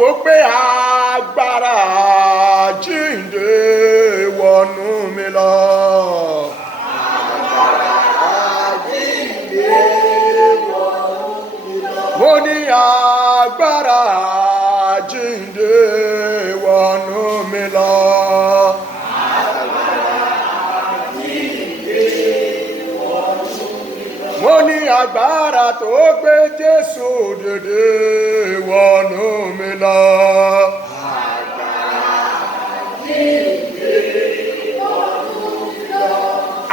pariwo pé agbára jíǹde wọnú mi lọ. Mo ní agbára jíǹde wọnú mi lọ. Mo ní agbára tó gbé Jésù dìde wọnú mi lọ.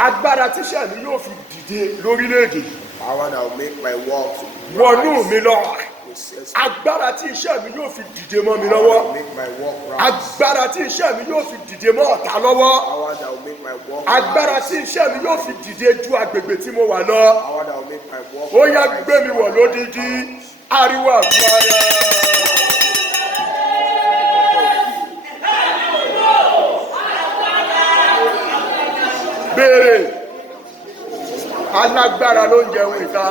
Agbára tíṣà mi yóò fi dìde lórílẹ̀-èdè. Power that will make my walk wọnú mi lọ. Agbára tí iṣẹ́ mi yóò fi dìde mọ́ mi lọ́wọ́. Agbára tí iṣẹ́ mi yóò fi dìde mọ́ ọ̀tá lọ́wọ́. Agbára tí iṣẹ́ mi yóò fi dìde ju agbègbè tí mo wà lọ. Ó yá gbé mi wọ̀ lódìdí. Ariwo àgbára. Béèrè. Alágbára ló ń jẹun ìta.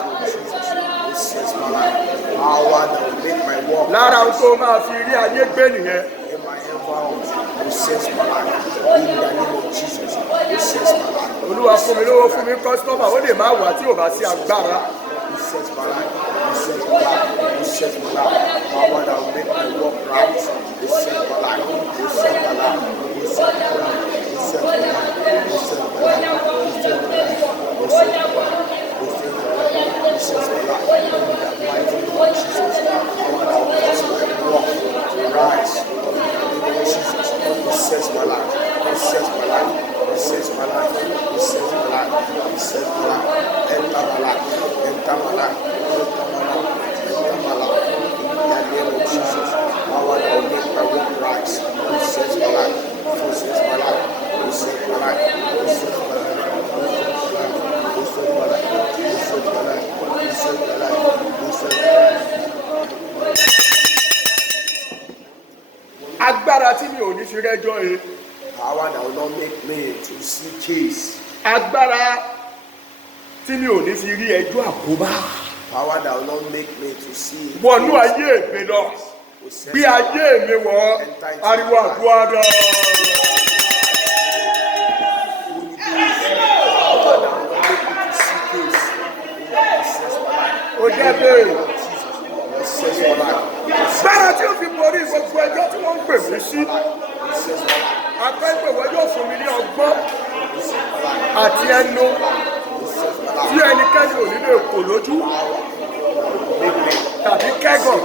Lára ohun tó máa fi rí ayé gbé nìyẹn. Olúwa fún mi lówó fún mi kọ́sítọ́mà ó lè má wà tí ò bá sí agbára. Agbára tí mi ò ní fi rẹ́jọ́ e. Power that will not make me to see case. Agbára tí mi ò ní fi rí ẹjọ́ àkóbá. Power that will not make me to see. Wọnú ayé mi lọ. Bí ayé mi wọ̀ ariwo àdúrà. Ó jẹ́ bẹ́ẹ̀. Bẹ́ẹ̀ tí ó fi borí gbogbo ẹjọ́ tí wọ́n ń pè mí sí. Akẹ́gbẹ̀wọ́ yóò fún mi ní ọgbọ́n àti ẹnu tí ẹnikẹ́ni ò ní lè kò lójú tàbí kẹ́gàn.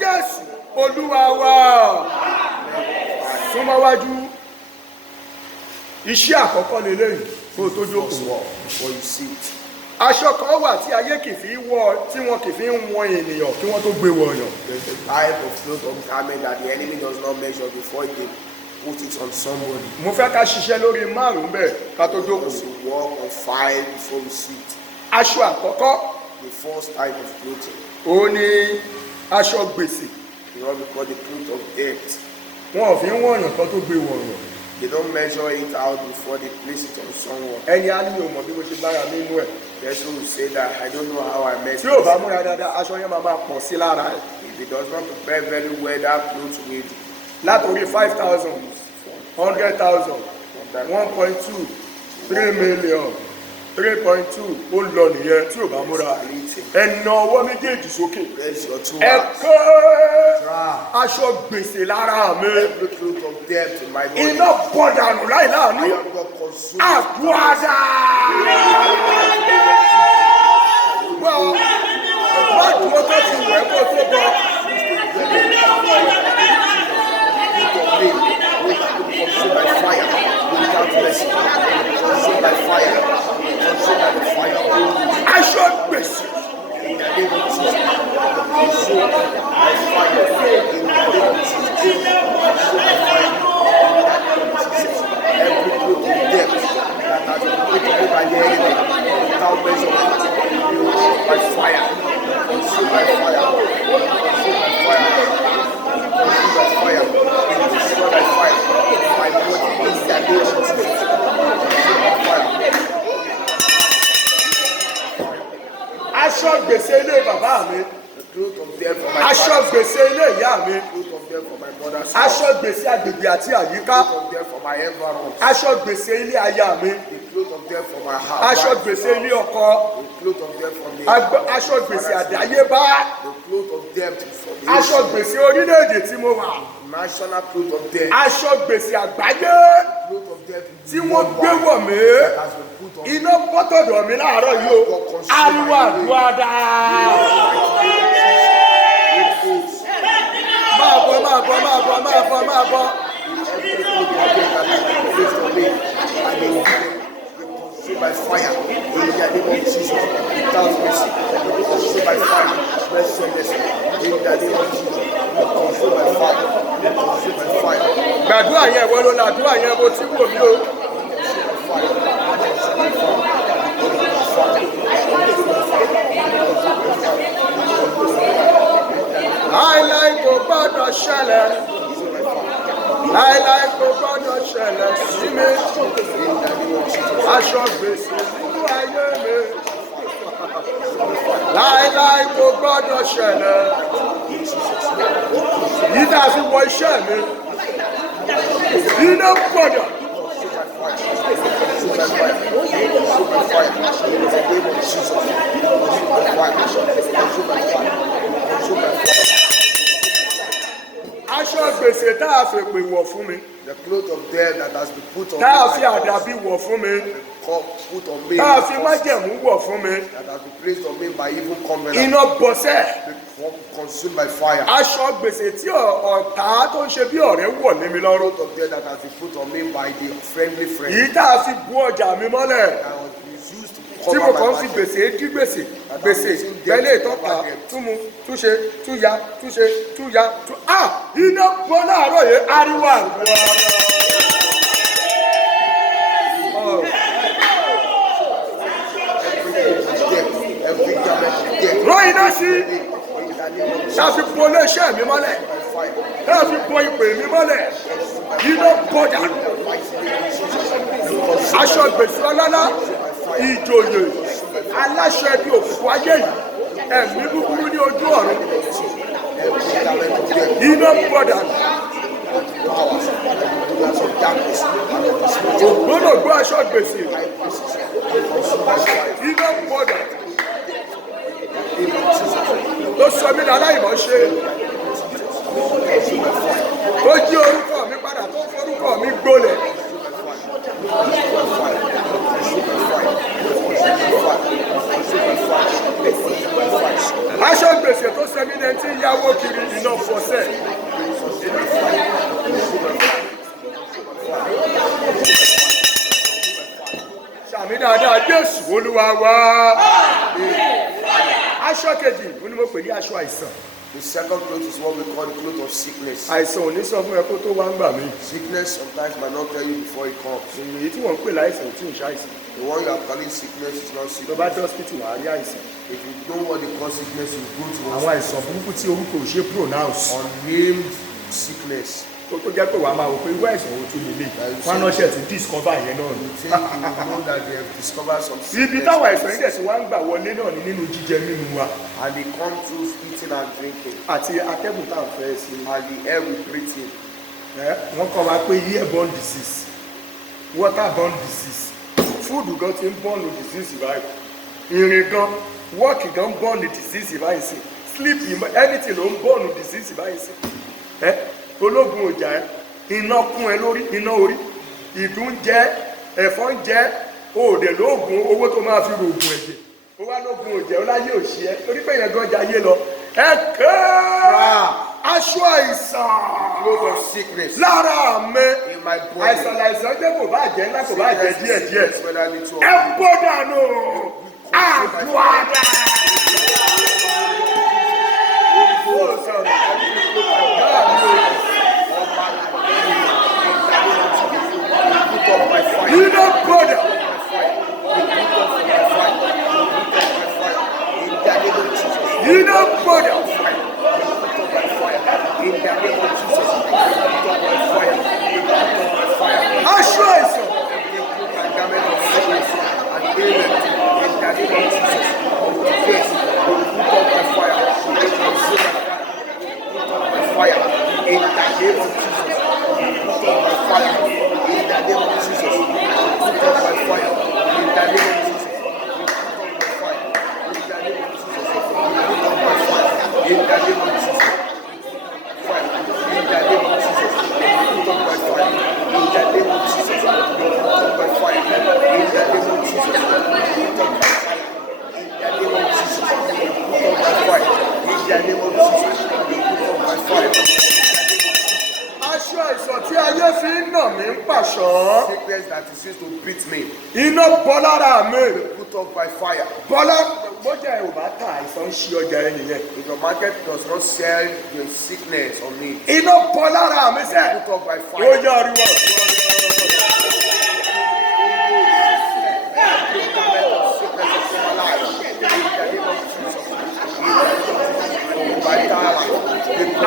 Jésù Olúwa wa súnmọ́ wájú. Iṣẹ́ àkọ́kọ́ lélẹ́yìn kó tó jókòó. Aṣọ kan wà tí ayé kì í fi wọ̀ tí wọn kì í fi ń wọn ènìyàn kí wọ́n tó gbé wọ̀ yàn. There's a type of cloth of garment that the enemy does not measure before they put it on somebody. Mo fẹ́ ká ṣiṣẹ́ lórí márùn-ún bẹ́ẹ̀ ká tó jókòó. To walk on 5 before we sit. Aṣọ àkọ́kọ́. The first type of clothing. Ó ní aṣọ gbèsè. What we call the cloth of debt. Wọn ò fi ń wọ̀nyàn kan tó gbé wọ̀nyàn. They don't measure it out before they place it on someone. Ẹni á ní òmò bí mo ṣe bára nínú ẹ̀. Yes, who will say that I don't know how I met. Tí ò bá múra dáadáa, aṣọ yẹn máa pọ̀ sí lára ẹ̀. If he does not prepare very well, that clothes will. Látòrí 5,000, 100,000, 1.2, 3 million, 3.2 ó lọ nìyẹn tí ò bá múra. Ẹ̀nà ọwọ́ méjèèjì sókè. Ẹ̀kọ́ aṣọ gbèsè lára mi. Iná bọ̀dànù láì láàánú. Àbúrádà. Wọ́n dúró tó ti wẹ̀ kó tó bọ̀. Aṣọ gbèsè. gbèsè ilé bàbá mi. The cloth of death for my Aṣọ father. gbèsè ilé ìyá mi. The cloth of death for my mother's house. Aṣọ gbèsè agbègbè àti àyíká. The cloth of death for my environment. Aṣọ gbèsè ilé aya mi. The cloth of death for my house. Aṣọ gbèsè ilé ọkọ. The cloth of death for me. Aṣọ gbèsè àdáyébá. The cloth of death for the Aṣọ gbèsè orílẹ̀-èdè tí mo wà. national cloth of death. Aṣọ gbèsè àgbáyé Cloth of death tí wọ́n gbé wọ̀ mí. that has been put on Iná bọ́tọ̀dọ̀ mi láàárọ̀ yìí o. Ariwo àdúrà dáa. Máa bọ̀, máa bọ̀, máa bọ̀, máa bọ̀, máa bọ̀. every cloth of death that has been placed on me, and they will consume by fire in the name of Jesus. Without mercy, they will consume by fire. Merciless in the name of Jesus. They will consume by fire. They will consume by fire. Gbàdúrà yẹn wọ́n ló làdúrà yẹn mo ti wò mí o. Láíláí kò gbọ́dọ̀ ṣẹlẹ̀. Láíláí kò gbọ́dọ̀ ṣẹlẹ̀ sí mi. Aṣọ gbèsè nínú ayé mi. Láíláí kò gbọ́dọ̀ ṣẹlẹ̀. Yìí dá sí wọ iṣẹ́ mi. Iná gbọ́dọ̀. Aṣọ gbèsè tá a fi pè wọ̀ fún mi. The cloth of death that has been put on Tá a me, fi àdàbí wọ̀ fún mi. put on me, Tá a fi májẹ̀mú wọ̀ fún mi. that has been placed on me by evil covenant, Iná bọ̀sẹ̀. consumed by fire. Aṣọ gbèsè tí ọ̀tá tó ń ṣe bí ọ̀rẹ́ wọ̀ lé mi lọ́rùn. Cloth of death that has been put on me by the friendly friend. Yìí tá a fi bu ọjà mi mọ́lẹ̀. That was used to Tí mo cover kàn my fi back. gbèsè dí gbèsè. Gbèsè gbẹ́lẹ̀ ìtọ́ka túmu túnṣe túya túnṣe túya tú. Iná bọ́ láàárọ̀ yẹn ariwo àgbọ̀. Every garment of death. Rọ iná sí. In the name of Tá a fi bo iléeṣẹ́ mi mọ́lẹ̀. fire. Tá a fi bo ìpè mi mọ́lẹ̀. Iná bọ́ dànù. Aṣọ gbèsè ọlọ́lá. Ìjòyè. Aláṣọ ẹbí òkú ayé yìí. Ẹ̀mí búburú ní ojú ọ̀run. Every garment of death. Iná bọ́ dànù. Powers and rulers of darkness and of the spirit. Ògbónà gbọ́ aṣọ gbèsè. Consumed by fire. Iná bọ́ dànù. In Jesus' name. Tó sọ mí láláìmọ̀ ṣe. Consumed by fire. Tó jí orúkọ mi padà tó forúkọ mi gbolẹ̀. Aṣọ gbèsè tó sẹ́mi ní ẹni tí ń yáwó kiri iná fọ́sẹ̀. Ṣàmì dáadáa Jésù Olúwa wá. Aṣọ kejì ó ní mo pè ní aṣọ àìsàn. The second cloth is what we call the cloth of sickness. Àìsàn ò ní sọ fún ẹ kó tó wá ń gbà mí. Sickness sometimes might not tell you before it comes. Èyí tí wọ́n ń pè láìsàn tí ò ń ṣàìsàn. The one you are calling sickness is not Tó sickness. bá dé hospital wà á rí àìsàn. If you know what they call sickness, you go to Àwọn àìsàn burúkú tí orúkọ ò ṣe pronounce. unnamed sickness. Tó jẹ́ pé wàá máa wò pé irú àìsàn wo tún lélẹ̀. Wọ́n náà ṣe ti discover yẹn náà ni. You think you know that they have discovered some Ibi sickness táwọn àìsàn yìí dẹ̀ sí wá ń gbà wọlé náà ni nínú jíjẹ mímu wa. and they come through eating and drinking Àti atẹ́gùn tá à ń fẹ́ sí. and the air we breathe in. Wọ́n kọ́ wa pé airborne disease, waterborne disease, fúdù gan ti ń bọ́ọ̀nù disease báyìí. Ìrìn gan, wọ́ọ̀kì gan ń bọ́ọ̀nù disease báyìí sí. Sleep anything ló ń bọ́ọ̀nù disease báyìí sí. Ológun ọjà ẹ, iná kún ẹ lórí, iná orí, ìdún jẹ, ẹ̀fọn jẹ, òòdè lóògùn owó tó máa fi rògùn ẹ̀jẹ̀. Ó wá lóògùn ọjà ó láyé òṣì ẹ, torí pé yẹn gan jayé lọ. Ẹ kẹ́ aṣọ àìsàn Cloth of sickness lára mi. in my body. Àìsàn láìsàn jẹ́ kò bá jẹ́ ńlá kò bá jẹ́ díẹ̀ díẹ̀. Sickness, whether little or Ẹ big. bọ́ dànù. Àdúrà. Ó sọ̀rọ̀ báà mi ò. Put up my fire. Iná gbọ́dọ̀. Iná gbọ́dọ̀. Aṣọ àìsàn. cease to beat me. Iná bọ́ lára mi. Put off by fire. Bọ́lá bọ́jà ẹ̀ ò bá tà àìsàn ń ṣe ọjà ẹ nìyẹn. If your market does not sell your sickness on me, Iná bọ́ lára mi sẹ́. put off by Ó fire. yá ariwo.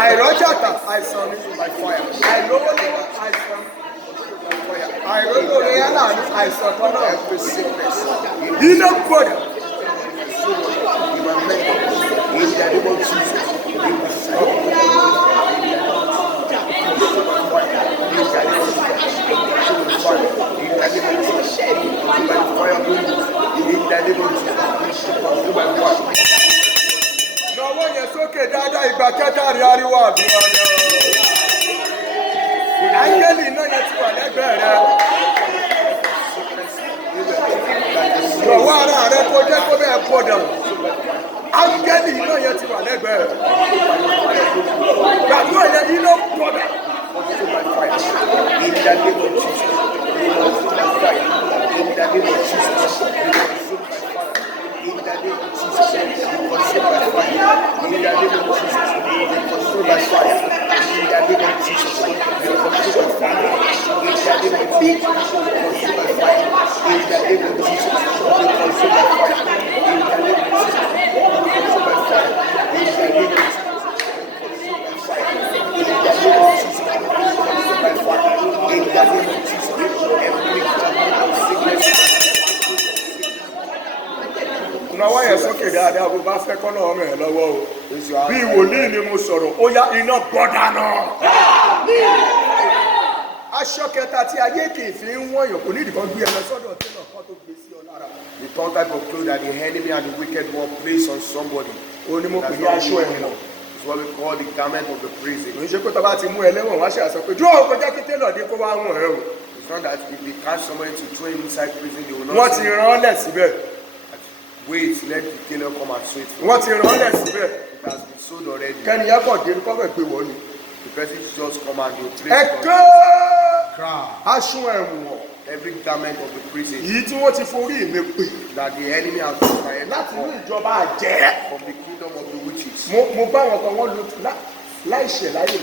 Àìrọ́jàtà àìsàn ni. By fire. Àìlówólówó àìsàn. Àìrólóore yálà ní àìsàn kan náà. Every sickness Iná gbọ́dọ̀. in my mental, in the name of Jesus, in my soul, in the name of Lọ́wọ́ yẹn sókè dáadáa ìgbà kẹta rí ariwo àdúrà náà. Áńgẹ́lì náà yẹn ti wà lẹ́gbẹ̀ẹ́ rẹ. Lọ́wọ́ ara rẹ kó jẹ́ kó bẹ́ẹ̀ pọ̀ dàn. Áńgẹ́lì náà yẹn ti wà lẹ́gbẹ̀ẹ́ rẹ. Gbàdúrà yẹn iná pọ̀ dàn. in the name of Jesus, in the name of Jesus, in the name of Jesus, consume by fire, in the name of Jesus, consume by fire, in the name of Jesus, consume by fire, in the name of Jesus, consume by fire, in the name of Jesus, consume by fire, in the name of Jesus, consume by fire, in the name of Jesus, by fire, in the name of Jesus, every sickness. Lọ́wọ́ yẹn sókè dáadáa bó bá fẹ́ kọ́ náà ọmọ ẹ̀ lọ́wọ́ o. Bí wòlíì ni mo sọ̀rọ̀, ó yá iná gbọ́dá náà. Aṣọ kẹta tí ayé kì í fi ń wọ̀nyàn kò ní ìdìbọn gbé ẹ lọ sọ́dọ̀ tí náà kan tó gbé sí ọ lára. The third type of clothes that the enemy and the wicked one place on somebody. Ó ní mo pè ní aṣọ ẹ̀wọ̀n. It's what we call the garment of the prison. Kò ń ṣe pé tó bá ti mú ẹlẹ́wọ̀n wá ṣe àṣọ pé dúró kọjá kí télọ̀ dé kó wá wọ̀n ẹ o. It's not that if they catch somebody to throw him inside prison, they will not Wọ́n ti rán ọ́ lẹ̀ síbẹ̀. wait, let the tailor come and sew it for Wọ́n ti rán ọ́ lẹ̀ síbẹ̀. It has been sold already. Kẹ́niyàn kọ̀ dé kọ́fẹ̀ pé wọ́n ni. The person just come and they will place Ẹ it on ké crown. aṣọ ẹ̀wọ̀n Every garment of the prison yìí tí wọ́n ti forí mi pè that the enemy has prepared láti ní ìjọba àjẹ́. from the kingdom of the witches. Mo bá wọn kan wọ́n lo láìṣẹ̀ láyè.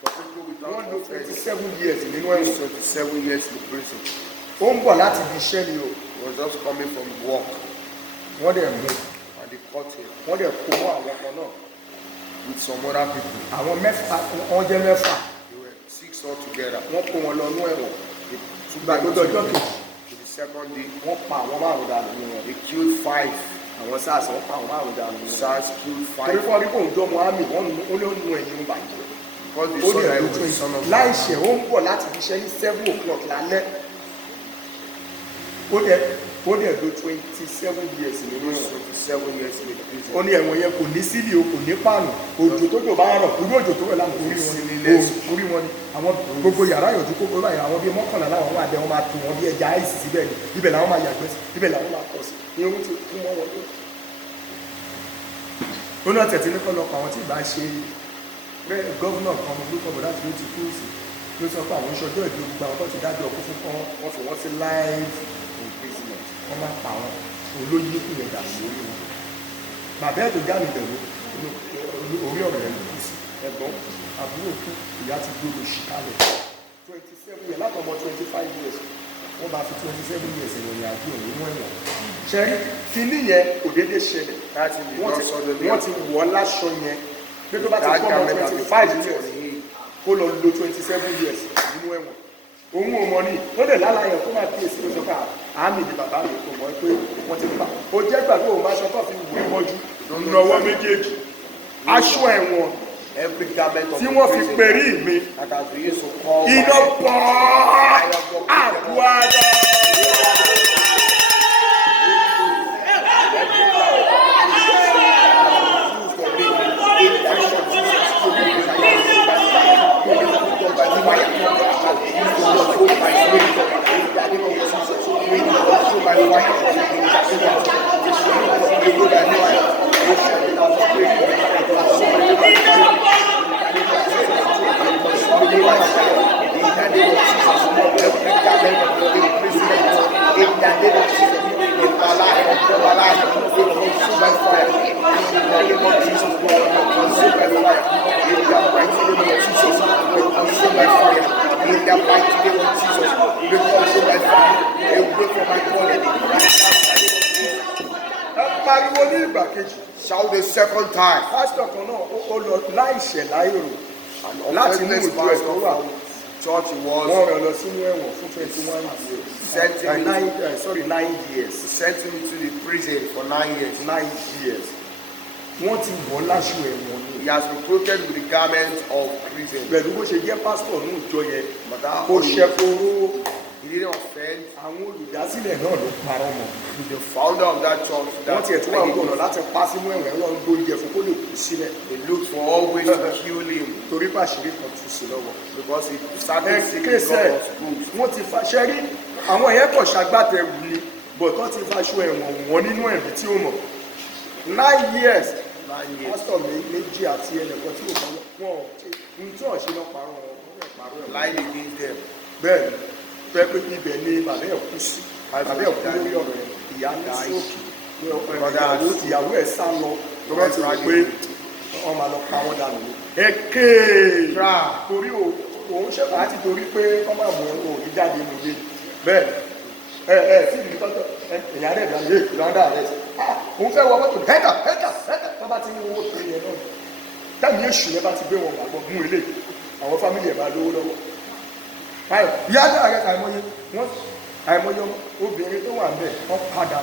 For people without Wọ́n lo offense, 27 years nínú ẹ̀wọ̀n. 27 years in prison. Ó ń bọ̀ láti ibi iṣẹ́ ni o. He was just coming from work Wọ́n dẹ̀ mú. and they caught him Wọ́n dẹ̀ kó mọ́ àwọn kan náà. with some other people. Àwọn mẹ́fà wọ́n jẹ́ mẹ́fà. They were 6 altogether. Wọ́n kó wọn lọ inú ẹ̀wọ̀n. They took Ìgbà tó them dọjọ́ to kejì. the second day. Wọ́n pa àwọn márùn dànù ní wọn. They killed 5. Àwọn SARS wọ́n pa àwọn márùn dànù ní wọn. SARS killed Torí 5 fún ọdún kò ń jọmọ àmì wọ́n ló ń nu ẹ̀yìn bàjẹ́. because they Ó saw dẹ̀ that lo he was the son of God. láìṣẹ̀ ó ń bọ̀ láti ibi iṣẹ́ ní 7 o'clock lálẹ́. Ó dẹ̀ lo 27 years nínú ẹ̀wọ̀n. 27 years in the prison. Ó ní ẹ̀wọ̀n yẹn kò ní sílì o kò ní páànù òjò tó jò bá rọ̀ irú òjò tó rẹ̀ láwọn orí wọn ni àwọn gbogbo yàrá yọ̀dú kókó báyìí àwọn bíi mọ́kànlá láwọn wà bẹ́ẹ̀ wọ́n máa tù wọ́n bí ẹja àìsí síbẹ̀ ni ibẹ̀ làwọn máa yàgbẹ́ sí ibẹ̀ làwọn máa kọ̀ sí irun ti kú mọ́ wọn tó. Ó náà tẹ̀tí ní kọ́lọ́pọ̀ àwọn tí ì bá ṣe bẹ́ẹ̀ gọ́vùnà kan ló kọ́ bọ̀dá tí ó ti kú sí ló sọ pé àwọn ìṣọjọ́ ìlú gbogbo àwọn tó ti dájọ́ ọkú fún kọ́ wọ́n fi wọ́n sí live imprisonment wọ́n máa pa wọn olóyè kù yẹn dà sí orí wọn. Bàbá ẹ̀ tó já mi bẹ̀rù orí ọ̀rọ̀ ẹ̀ ló kù sí ẹ̀gbọ́n àbúrò kú ìyá ti gbóòrò ṣìkálẹ̀ 27 years látọmọ 25 years wọ́n bá fi 27 years ìròyìn àjò nínú ẹ̀wọ̀n. Ṣẹ́rí kínní yẹn kò déédéé ṣẹlẹ̀ wọ́n ti wọ̀ láṣọ yẹn pé tó bá ti kọ́ ọmọ 25 years kó lọ lo 27 years nínú ẹ̀wọ̀n. Òun ò mọ̀ ní wọ́n dẹ̀ lálàyé kó máa kí èsì ló sọ pé àmì ìdí bàbá mi kò mọ̀ pé wọ́n ti pa. Ó jẹ́ gbàgbé òun bá aṣọ tó fi wù ú mọ́jú lọ́wọ́ méjèèjì. Aṣọ ẹ̀wọ̀n Every garment of tí the wọ́n fi prison perí mi that has been used to call iná bọ̀ àbúrò. the mighty name of Jesus, be consumed by fire. Away from my calling. Pariwo ní ìgbà kejì. Shout the second time. Pásítọ̀ kan náà ó lọ láìṣẹ̀ láìrò láti mú ìjọ ẹ̀ tó wà. Church was. Wọ́n rẹ̀ lọ sínú ẹ̀wọ̀n fún 21 years. Sorry, 9 years. Sent him to the prison for 9 years. 9 years. Wọ́n ti wọ̀ láṣọ ẹ̀wọ̀n ni. He has been clothed with the garment of prison. Pẹ̀lú bó ṣe jẹ́ pásítọ̀ ní ìjọ yẹn. But that kò ṣẹ́kọ̀ọ́. he didn't offend. Àwọn olùdásílẹ̀ náà ló parọ́ mọ́. The founder of that church. Wọ́n tiẹ̀ tún wà ń gbọ̀nà láti pa sínú ẹ̀wọ̀n ẹ̀rọ ń gbóúnjẹ fún kó lè kú sílẹ̀. They looked for all ways to kill him. Torí pàṣírí kan tún sí lọ́wọ́. Because he started seeking God's goods. Wọ́n ti faṣẹ́ rí àwọn ẹ̀yẹ́ kọ̀ ṣàgbàtẹ̀rù ni but wọ́n ti faṣọ ẹ̀wọ̀n wọn nínú ẹ̀mí tí ó mọ̀. 9 years. Pásítọ̀ méjì àti ẹnìkan tí ò mọ̀ wọ́n ohun tí wọ́n ṣe náà parọ́ wọn. Lied against them. Bẹ́ẹ̀ni pé ibẹ̀ ni bàbá ẹ̀ kú sí. Bàbá ẹ̀ kú lórí ọ̀rọ̀ ẹ̀. Ìyá ní sóòkì. Ìyàwó ẹ̀ sá lọ. Lọ́wọ́ ti rò pé wọ́n máa lọ pa wọ́n dànù ní. Èké torí òun ṣẹ̀fà láti torí pé wọ́n máa mú òní jáde nílé. Bẹ́ẹ̀ sí ìdí tọ́tọ̀ ẹ̀yà rẹ̀ dà lé ìlànà rẹ̀. Òun fẹ́ wọ mọ́tò hẹ́tà tó bá ti ní owó tó yẹ náà. Táàmì èṣù yẹn bá ti gbé wọn gbàgbọ́ mú ilé àwọn fámìlì ẹ̀ bá lówó lọ́wọ́. Ìyá dára rẹ̀ àìmọye obìnrin tó wà ń bẹ̀ wọ́n padà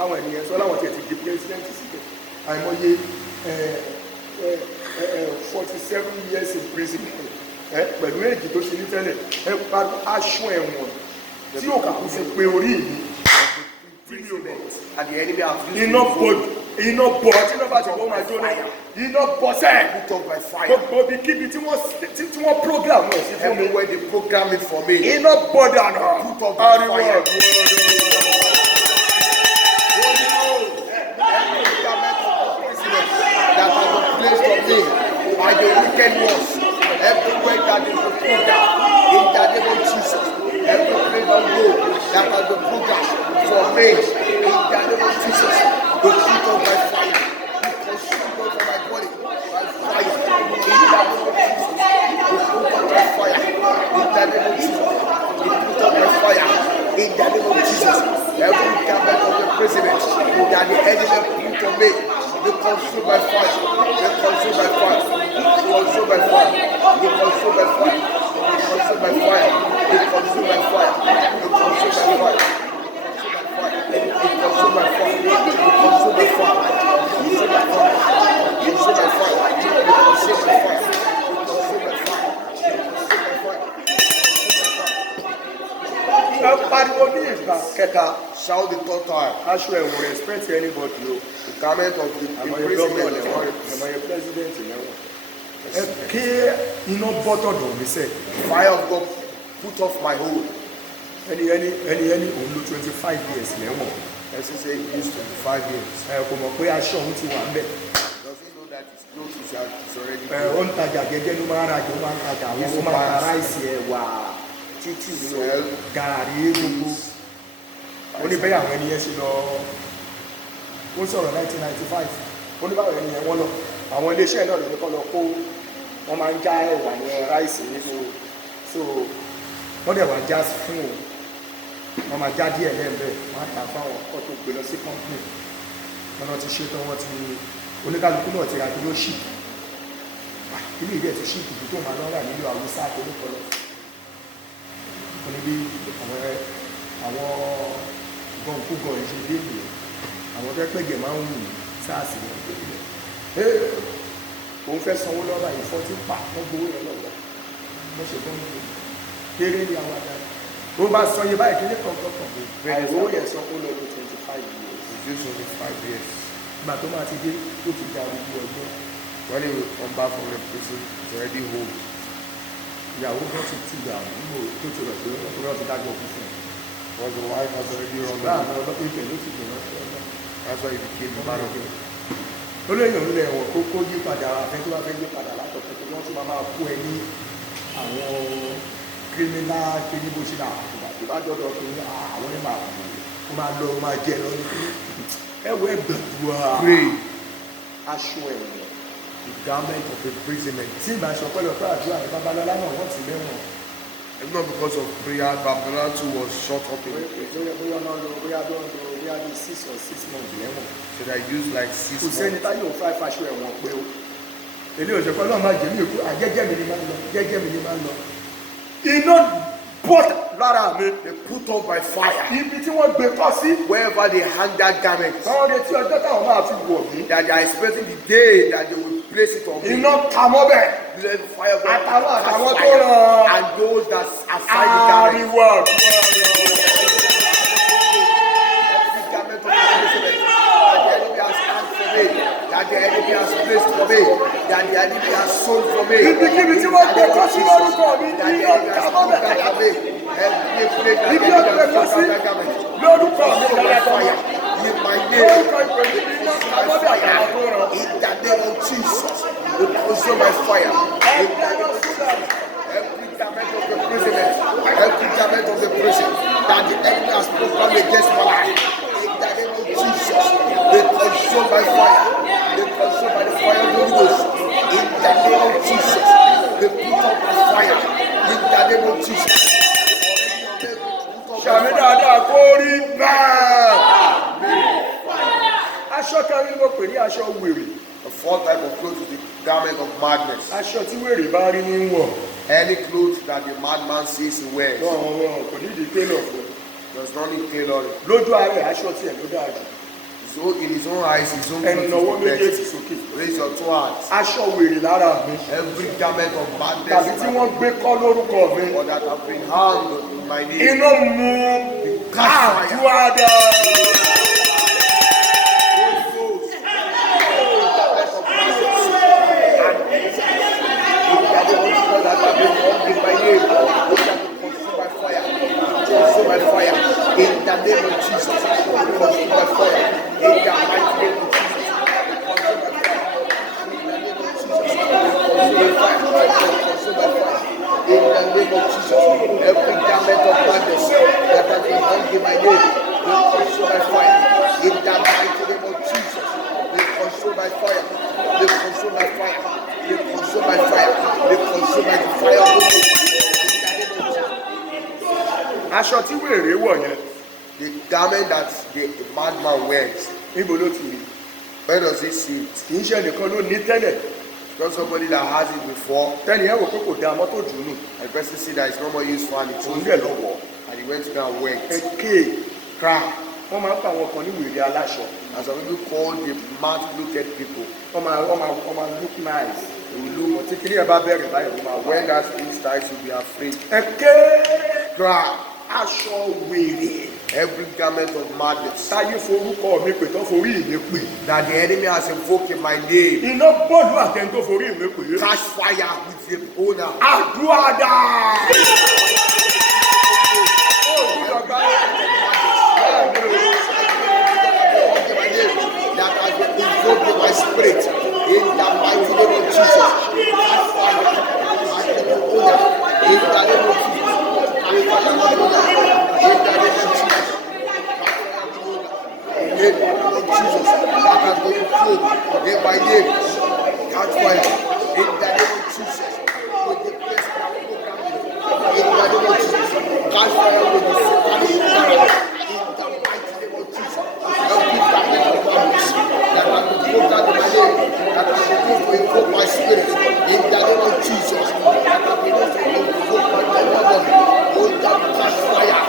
àwọn ènìyàn sọ láwọn tiẹ̀ ti di president síbẹ̀ àìmọye 47 years in prison pẹ̀lú èjì tó ṣe ní tẹ́lẹ̀ aṣọ ẹ̀wọ̀n tí ó kà kú fi pe orí mi And the enemy has used iná bọ̀ tí iná bá ti bọ́ máa jóná iná bọ̀ sẹ́ẹ̀ gbogbo bí kíbi tí wọ́n program ẹ̀ sí fún mi everywhere they program it for me. iná bọ̀ dànù ariwo that has been placed on me by the wicked ones. Everywhere that is the program in the name of Jesus. Every place of gold that has been programmed for me in the name of Jesus. The put on by fire. The consumed for my body by fire in the name of Jesus. The put on by fire in the name of Jesus. The put on by fire in the name of Jesus. Every garment of the imprisonment that the enemy put on me. Be consumed by fire. Be consumed by fire. Be consumed by fire. Be consumed by fire. Be consumed by fire. Be consumed by fire. Be consumed by fire. Be consumed by fire. Be consumed by fire. Be consumed by fire. Be consumed by fire. Be consumed by fire. Be consumed by fire. ẹ pariwo ní ìgbà kẹta. Shout the third time. Aṣọ ẹ̀wọ̀n respect anybody o. The garment of the imprisonment. Ẹ̀mọ̀ye president lẹ́wọ̀n. Ẹ ké iná bọ́tọ̀dọ̀ mi sẹ́. Fire of God put off my hold. Ẹni òun ló 25 years lẹ́wọ̀n. Ẹ̀sìn say he used 25 years. Ẹ kò mọ̀ pé aṣọ òun ti wà ń bẹ̀. Does he know that his clothes is already Ó ń tajà gẹ́gẹ́ ló máa ń rajà, ó máa ń tajà àwọn ó máa ń ta ráìsì ẹ̀wà títì gààrí gbogbo. Ó ní bẹ́ẹ̀ àwọn ènìyàn ṣe lọ ó sọ̀rọ̀ 1995 ó ní báwọn ènìyàn wọ́n lọ àwọn iléeṣẹ́ náà lè kọ́ lọ kó wọ́n máa ń já ẹ̀wà yẹn ráìsì nínú so wọ́n dẹ̀ wá já fún òun wọ́n máa já díẹ̀ lẹ́ẹ̀bẹ̀ wọ́n á tà fáwọn ọkọ̀ tó gbé lọ sí company wọn náà ti ṣe tán wọ́n ti oníkálukú náà ti ra kí ló ṣì ilé ìdí ẹ̀ ti ṣì kìkì tó máa lọ́rà nílò àwùsá tó ní kọlọ wọn ni bí àwọn gọ̀ǹkúgọ̀ ìṣe dé ìlú àwọn tó pẹ̀gẹ̀ máa ń wù sáàsì wọn tó ilẹ̀ òun fẹ́ sanwó lọ́ba ìfọ́ tí pa wọ́n gbowó yẹn lọ́wọ́ wọ́n ṣe bọ́ nínú eré ní àwọn adarí tó bá sọ yẹ báyìí kíní kọ̀ọ̀kan àìwó yẹn sọ kó lọ tó 25 years. It's just 25 years. Ìgbà tó máa ti dé ó ti da ojú ọjọ́. When he will come back from the prison, he's already home. Ìyàwó kan ti ti gbà nínú tó ti rọ̀ pé wọ́n tó rọ̀ ti dágbọ́ fún fún un. Because the wife has already run Ṣùgbọ́n away. àwọn ọlọ́pàá ìpè ló ti gbìyànjú sí ọjọ́. That's why he became a man of God. Olóyìn òun lẹ̀ wọ̀n kó yí padà afẹ́ tó bá fẹ́ yí padà látọ̀tọ̀ tó wọ́n tún máa kó ẹ ní àwọn kírímínà kíríbó ṣe náà tó bá dọ́dọ̀ tó ní àwọn ní máa kú ó máa lọ máa jẹ lọ ní ẹwọ ẹgbẹ̀dùwà aṣọ ẹ̀wọ̀n The garment of imprisonment. tí ìgbà aṣọ pẹ́lú ọ̀pẹ́ àdúrà ní babalọ́lá náà wọ́n ti lẹ́wọ̀n It's not because of prayer, Babylon too was shut up in. So they used like 6 months. They put off by fire. Wherever they hang that garment, that they are expecting the day that they will place it on me. Let the fire go and those that are fighting the garment. Every garment of the that the enemy has placed for me, that the enemy has sold for me, that the enemy has put down for me. Every place that the enemy has put down that garment, consume by fire. In my name, consume by fire. In the name of Jesus, consume by fire. In the name of Jesus, every garment of the prisoner, every garment of the prison that the enemy has programmed against my life, in the name of Jesus, they consume by fire. They consume by the fire of the Holy Ghost. In the name of Jesus, they put out the fire. In the name of Jesus. Shamida Kori The fourth type of clothes is the garment of madness. Any clothes that the madman sees he wears does not need tailoring. So in his own eyes, his own clothes is the best. Raise your two hands. Every garment of madness or that have been hung in my name, catch fire. Consume by fire. In the name of Jesus, consume by fire. In the mighty name of Jesus, consume by fire. In the name of Jesus, every garment of madness that has been hung in my name, will consume by fire. In the mighty name of Jesus, they consume by fire. They consume by fire. They consume by fire. They consume by the fire of God. The garment that the madman wears, where does he see it? Not somebody that has it before. And the person see that it's not more useful and it's only lower. And he went to go and wear it. Cry. As some people call the mad-looked people. Look nice. When that thing starts, you'll be afraid. Cry. Every garment of madness that the enemy has invoked in my name, catch fire with the owner. Adura. That has been invoked in my spirit, in the mighty name of Jesus, catch fire with the owner. In the name of Jesus. In the name of Jesus, that has been filled in my name, catch fire. In the name of Jesus, with the place of our program. In the name of Jesus, catch fire with the satanic power. In the mighty name of Jesus, every garment of madness that has been programmed in my name, that has been used to invoke my spirit. In the name of Jesus, that has been used to invoke my temple body. Catch fire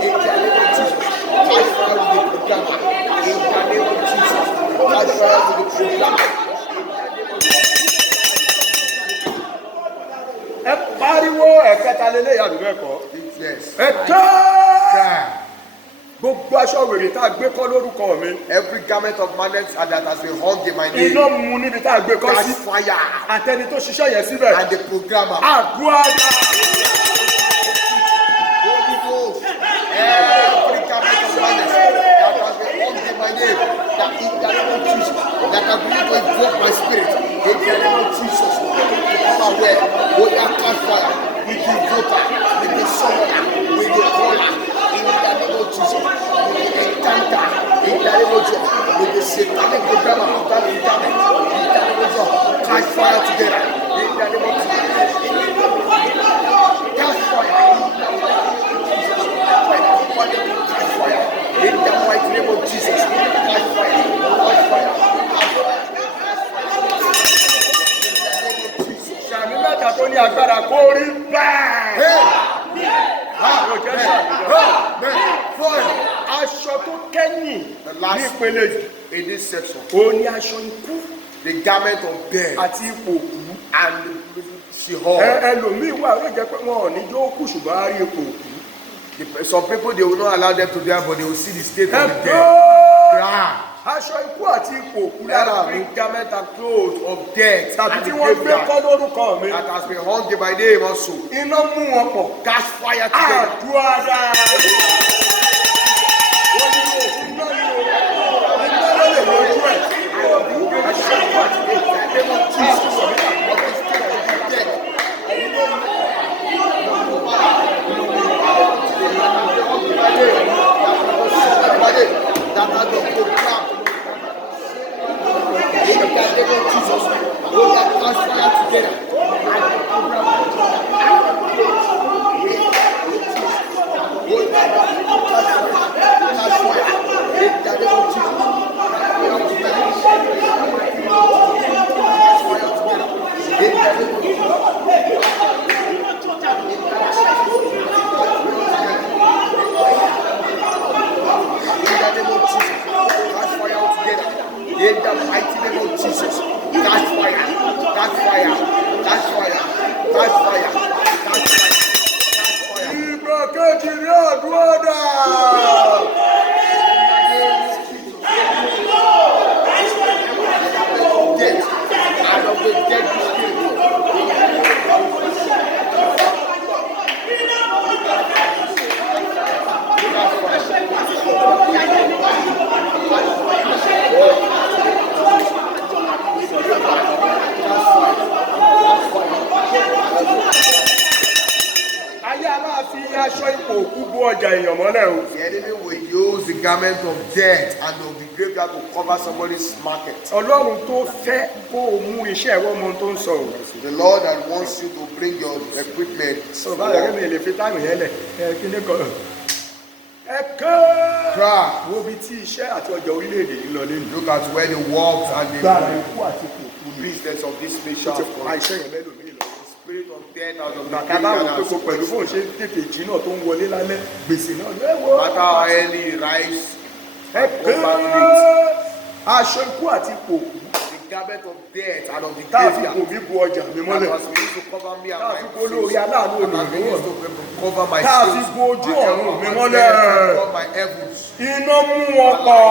in the name of Jesus. Catch fire with the programmer in the name of Jesus. Catch fire with the programmer in the name of Jesus. Yes. Every garment of madness that has been hung in my name, catch fire. And the programmer. Every garment of madness that has been hung in my name, that in the name of Jesus, that has been to invoke my spirit, in the name of Jesus, to come aware, with that catch fire, with the voter, with the summoner, with the caller, in the name of Jesus, with the encounter, in the name of Jesus, with the satanic program of that internet, in the name of Jesus, catch fire together, in the name of Jesus, catch fire. agbára kó rí bẹ́ẹ̀. Aṣọ tó kẹ́yìn ní ìpele yìí. In this section, Ó ní aṣọ ikú the garment of death àti ipò òkú. and Sheol. Ẹlòmíì wà ló jẹ́ pé wọn ò ní jó kù ṣùgbọ́n á rí ipò òkú. Some people, they will not allow them to die, but they will see the state of the dead. Aṣọ ikú àti ipò òkú lára mi. Garment and clothes of death Tàbí and tí the wọ́n gbé grave kọ́ lórúkọ mi. that has been hung by name also. Iná mú wọn pọ̀. Cast fire together. Àdúrà dáa. Wọ́n ní òkú náà ní o. Iná ló lè lójú ẹ̀. Aṣọ ikú àti ipò òkú. Jesus. That has been programmed. In the name of Jesus, we are cast fire together. In the mighty name of Jesus, catch fire, catch fire, catch fire, catch fire, catch fire, catch fire. Ìgbà kejì ní àdúrà dáa. Death, out of the dead spirit. Ayé a máa fi aṣọ ipò òkú bó ọjà èèyàn mọ́lẹ̀ o. The enemy will use the garment of death and they will be graveyard to cover somebody's market. Ọlọ́run tó fẹ́ kó o mú iṣẹ́ ẹ̀rọ ọmọ tó ń sọ o. The Lord that wants you to bring your equipment. Sọ bá yẹ kí mi lè fi táìmù yẹn lẹ̀ kí ní kan. Ẹ kọ́. Cry. Wo bí tí iṣẹ́ àti ọjà orílẹ̀-èdè yìí lọ lẹ́nu. Look at where the works and Gbàrà the ikú àti ipò òkú ni. business of this nation Ó ti have pa gone. iṣẹ́ yẹn mẹ́lòmíì lọ. Spirit of death out of the Bàtà báwo pé kò pẹ̀lú bóun ṣe tètè jí náà tó ń wọlé lálẹ́ gbèsè náà ló wọ́. no matter how early he rise, Ẹ pé aṣọ ikú àti ipò òkú. the garment of death out of the Táàfin graveyard kò mí bu ọjà mi that mọ́lẹ̀. was used to cover me and my Táàfin kò lórí face. aláàánú That has been olùrànlọ́wọ́. used to cover my Táàfin face. bo ojú My ọ̀run mi heaven, mọ́lẹ̀. cover my heavens. Iná mú wọn pọ̀.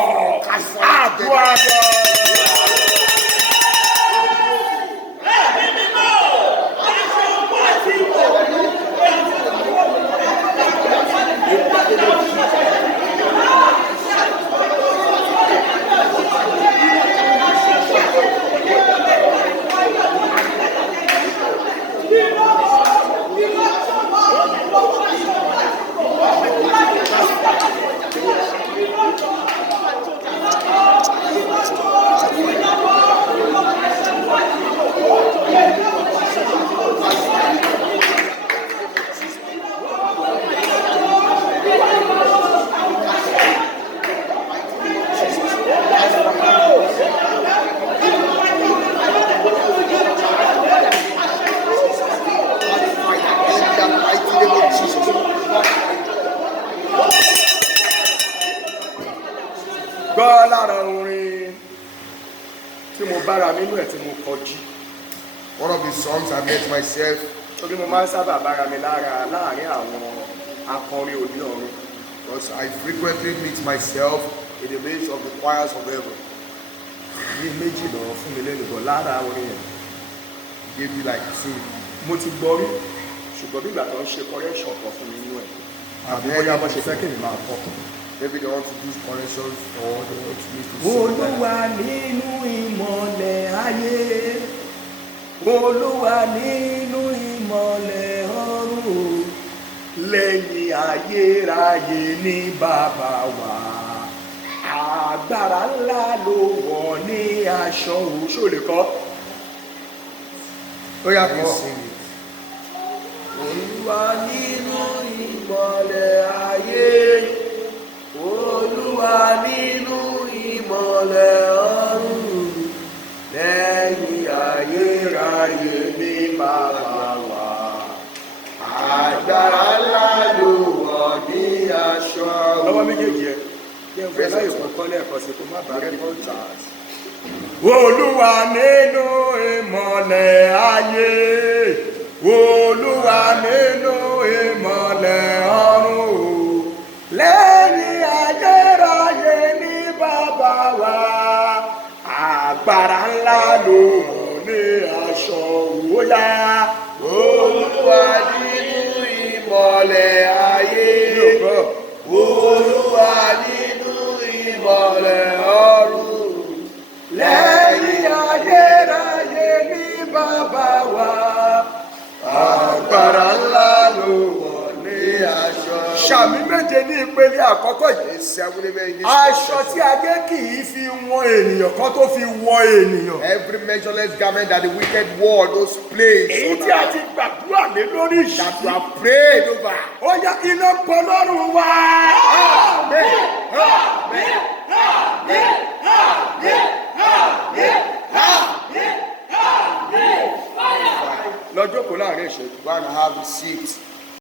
Àdúrà dáa. Gbọ́ lára orin tí mo bára mi nínú ẹ̀ tí mo kọjú. One of the songs I met myself, Torí mo máa ń sábà bára mi láàárín àwọn akọrin òní ọ̀run. because I frequently meet myself in the midst of the choirs of heaven. Bí méjì lọ fún mi lẹ́nu bọ̀ lára orin yẹn. Gave me like two. Mo ti gbọ́ rí ṣùgbọ́n bí ìgbà tó ń ṣe correction kan fún mi nínú ẹ̀. I've Àbí heard bóyá it bó ṣe fẹ́ before. kí mi máa kọ́. Maybe they want to do corrections or they want to use to sing. Olúwa nínú ìmọ̀lẹ̀ ayé. Olúwa nínú ìmọ̀lẹ̀ ọ̀run. Lẹ́yìn ayérayé ní bàbá wa. Agbára ńlá ló wọ̀ ní aṣọ òṣò lè kọ́. Ó yà Can you kọ́. sing it? Olúwa nínú ìmọ̀lẹ̀ ayé. Olúwa nínú ìmọ̀lẹ̀ ọ̀run. Lẹ́yìn ayérayé ní bàbá wa. méjèèjì ẹ kí ẹ fún ẹ láyè kọ̀ọ̀kan lẹ́ẹ̀kan sí kó má bàa rí. Olúwa nínú ìmọ̀lẹ̀ ayé, Olúwa nínú ìmọ̀lẹ̀ ọ̀run, lẹ́yìn ayérayé ní bàbá wa, agbára ńlá ló wọ̀ ní aṣọ òwúyá. Olúwa nínú ìmọ̀lẹ̀ ayé, Olúwa nínú ìmọ̀lẹ̀ ọ̀run, lẹ́yìn ayérayé ní bàbá wa, agbára ńlá ló wọ̀ ní aṣọ. Sàmì méje ní ìpele àkọ́kọ́ yìí. Aṣọ tí agé kì í fi wọn ènìyàn kan tó fi wọ ènìyàn. Every measureless garment that the wicked wore, those places. Èyí tí a ti gbàdúrà lé lórí yìí. That you have prayed over. Ó yá iná bọ́ lọ́rùn wa. Amen. Amen. Amen. Amen. Amen. Lọ́jọ́ kò láàrin ìṣẹ́jú. Go and have a seat.